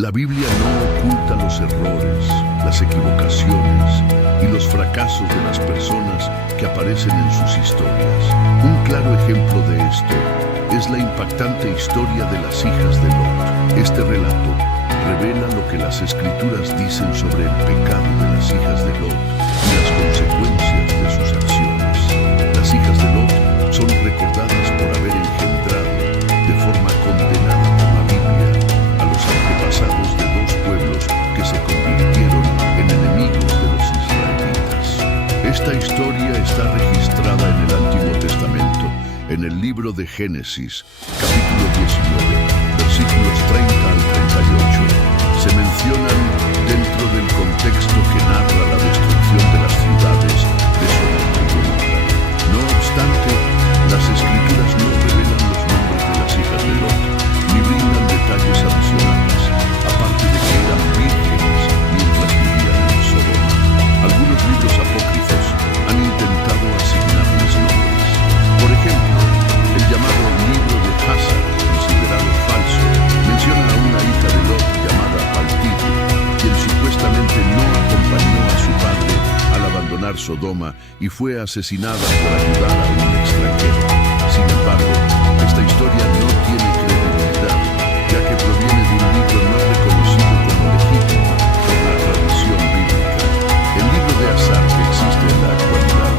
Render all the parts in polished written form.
La Biblia no oculta los errores, las equivocaciones y los fracasos de las personas que aparecen en sus historias. Un claro ejemplo de esto es la impactante historia de las hijas de Lot. Este relato revela lo que las Escrituras dicen sobre el pecado de las hijas de Lot y las consecuencias de sus acciones. Las hijas de Lot son recordadas por haber engendrado de forma condenada por la Biblia a los antepasados de dos pueblos que se convirtieron en enemigos de los israelitas. Esta historia está registrada en el Antiguo Testamento, en el libro de Génesis, capítulo 19, versículos 30 al 38. Se mencionan dentro del contexto que narra la destrucción de las ciudades de Sodoma y Gomorra. No obstante, las Escrituras no revelan los nombres de las hijas de Lot, ni brindan detalles adicionales, aparte de que eran vírgenes mientras vivían en Sodoma. Algunos libros apócrifos han intentado asignarles nombres. Por ejemplo, el llamado libro de Hazar, considerado falso, menciona a una hija de Lot llamada Paltit, quien supuestamente no acompañó a su padre al abandonar Sodoma y fue asesinada por ayudar a un extranjero. Sin embargo, esta historia no tiene credibilidad, ya que proviene de un libro no reconocido como legítimo por la tradición bíblica. El libro de Hazar, que existe en la actualidad,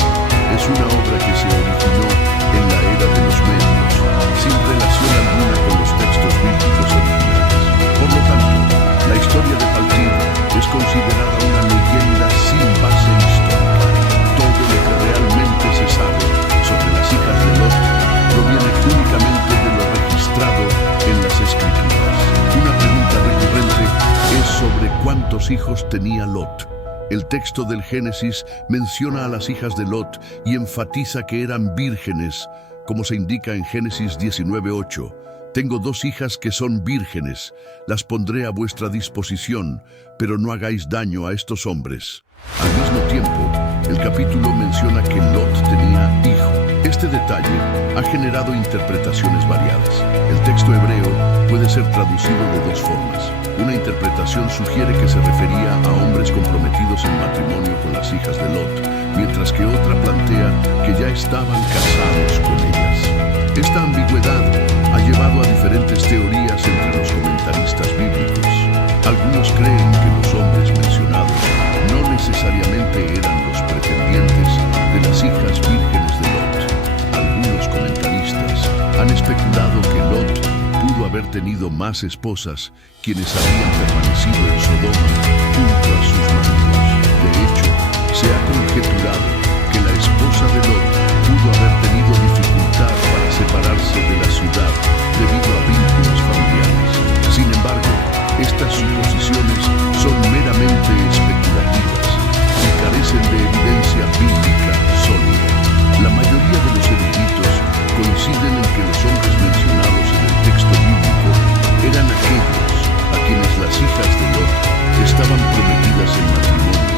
es una obra que se originó en la era de los medios, sin relación alguna con los textos bíblicos originales. Por lo tanto, la historia de Paltit es considerada una leyenda sin base histórica. Todo lo que realmente se sabe sobre las hijas de Lot proviene únicamente de lo registrado en las Escrituras. Una pregunta recurrente es sobre cuántos hijos tenía Lot. El texto del Génesis menciona a las hijas de Lot y enfatiza que eran vírgenes, como se indica en Génesis 19:8. Tengo dos hijas que son vírgenes, las pondré a vuestra disposición, pero no hagáis daño a estos hombres. Al mismo tiempo, el capítulo menciona que Lot tenía hijo. Este detalle ha generado interpretaciones variadas. El texto hebreo puede ser traducido de dos formas. Una interpretación sugiere que se refería a hombres comprometidos en matrimonio con las hijas de Lot, mientras que otra plantea que ya estaban casados con ellas. Esta ambigüedad ha llevado a diferentes teorías entre los comentaristas bíblicos. Algunos creen que los hombres mencionados no necesariamente eran los pretendientes de las hijas vírgenes de Lot. Algunos comentaristas han especulado que Lot pudo haber tenido más esposas, quienes habían permanecido en Sodoma junto a sus maridos. De hecho, se ha conjeturado que la esposa de Lot pudo haber tenido dificultad para separarse de la ciudad debido a vínculos familiares. Sin embargo, estas suposiciones son meramente especulativas y carecen de evidencia bíblica sólida. La mayoría de los eruditos coinciden en que los hombres mencionados en el texto bíblico eran aquellos a quienes las hijas de Lot estaban prometidas en matrimonio,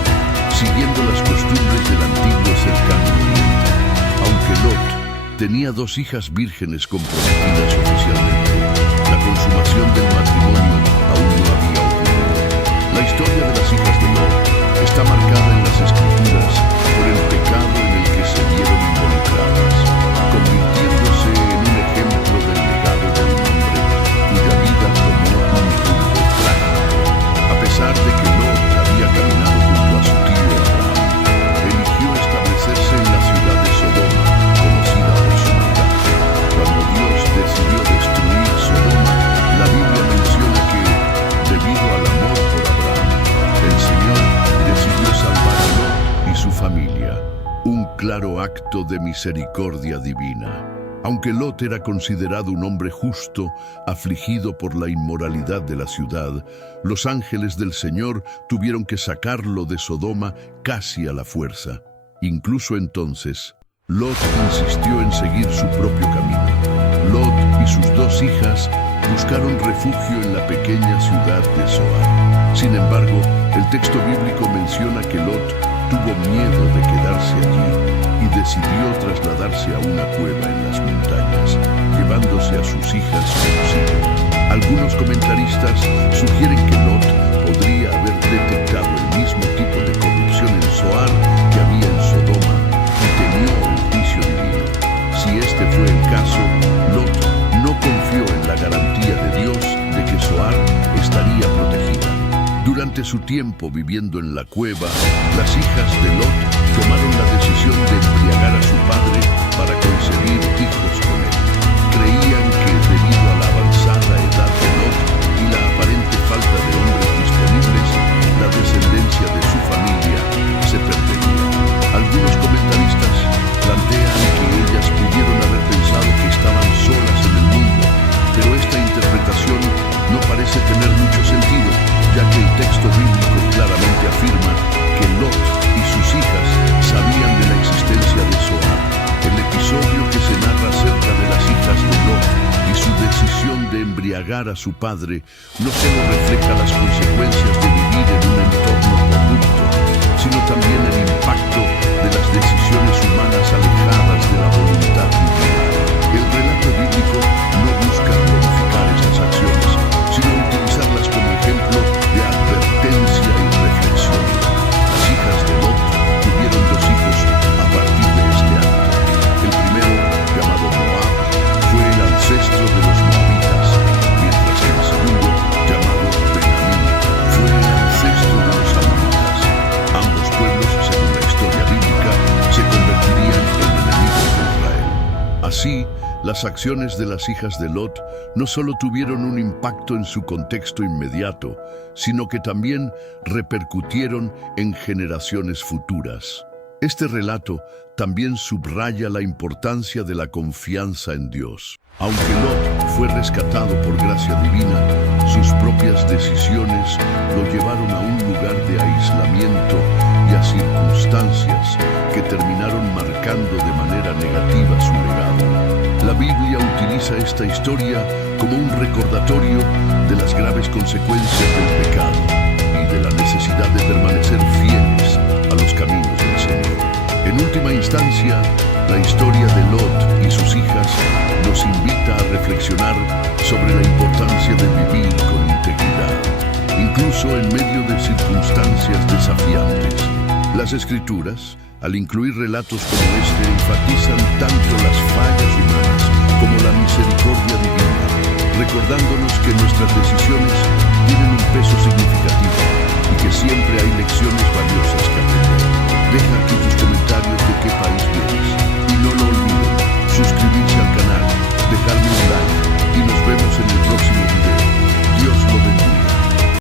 siguiendo las costumbres del antiguo cercano oriente. Aunque Lot tenía dos hijas vírgenes comprometidas oficialmente, la consumación del matrimonio aún no había ocurrido. La historia de las hijas de Lot está marcada en las Escrituras por el pecado en el que se vieron involucradas, convirtiéndose en un ejemplo del legado del hombre cuya vida tomó un rumbo trágico. A pesar de que Lot había caminado junto a su tío Abraham, eligió establecerse en la ciudad de Sodoma, conocida por su maldad. Cuando Dios decidió destruir Sodoma, la Biblia menciona que, debido al amor por Abraham, el Señor decidió salvar a Lot y su familia. Un claro acto de misericordia divina. Aunque Lot era considerado un hombre justo, afligido por la inmoralidad de la ciudad, los ángeles del Señor tuvieron que sacarlo de Sodoma casi a la fuerza. Incluso entonces, Lot insistió en seguir su propio camino. Lot y sus dos hijas buscaron refugio en la pequeña ciudad de Zoar. Sin embargo, el texto bíblico menciona que Lot tuvo miedo de quedarse allí y decidió trasladarse a una cueva en las montañas, llevándose a sus hijas consigo. Algunos comentaristas sugieren que Durante su tiempo viviendo en la cueva, las hijas de Lot tomaron la decisión de embriagar a su padre para concebir hijos con él. Creían que debido a la avanzada edad de Lot y la aparente falta de hombres disponibles, la descendencia de su familia se perdería. Algunos comentaristas plantean que ellas pudieron haber pensado que estaban solas en el mundo, pero esta interpretación no parece tener mucho sentido, ya que el texto bíblico claramente afirma que Lot y sus hijas sabían de la existencia de Zoar. El episodio que se narra acerca de las hijas de Lot y su decisión de embriagar a su padre no solo refleja las consecuencias de vivir en un entorno corrupto, sino también el impacto de las decisiones humanas alejadas de la voluntad divina. El relato bíblico no busca glorificar estas acciones, sino utilizarlas como ejemplo de advertencia y reflexión. Las hijas de Lot tuvieron dos hijos a partir de este acto. El primero, llamado Moab, fue el ancestro de los moabitas, mientras que el segundo, llamado Benjamín, fue el ancestro de los amonitas. Ambos pueblos, según la historia bíblica, se convertirían en enemigos de Israel. Así, las acciones de las hijas de Lot no solo tuvieron un impacto en su contexto inmediato, sino que también repercutieron en generaciones futuras. Este relato también subraya la importancia de la confianza en Dios. Aunque Lot fue rescatado por gracia divina, sus propias decisiones lo llevaron a un lugar de aislamiento y a circunstancias que terminaron marcando de manera negativa su legado. La Biblia utiliza esta historia como un recordatorio de las graves consecuencias del pecado y de la necesidad de permanecer fieles a los caminos del Señor. En última instancia, la historia de Lot y sus hijas nos invita a reflexionar sobre la importancia de vivir con integridad, incluso en medio de circunstancias desafiantes. Las Escrituras, al incluir relatos como este, enfatizan tanto las fallas humanas como la misericordia divina, recordándonos que nuestras decisiones tienen un peso significativo y que siempre hay lecciones valiosas que aprender. Deja aquí tus comentarios de qué país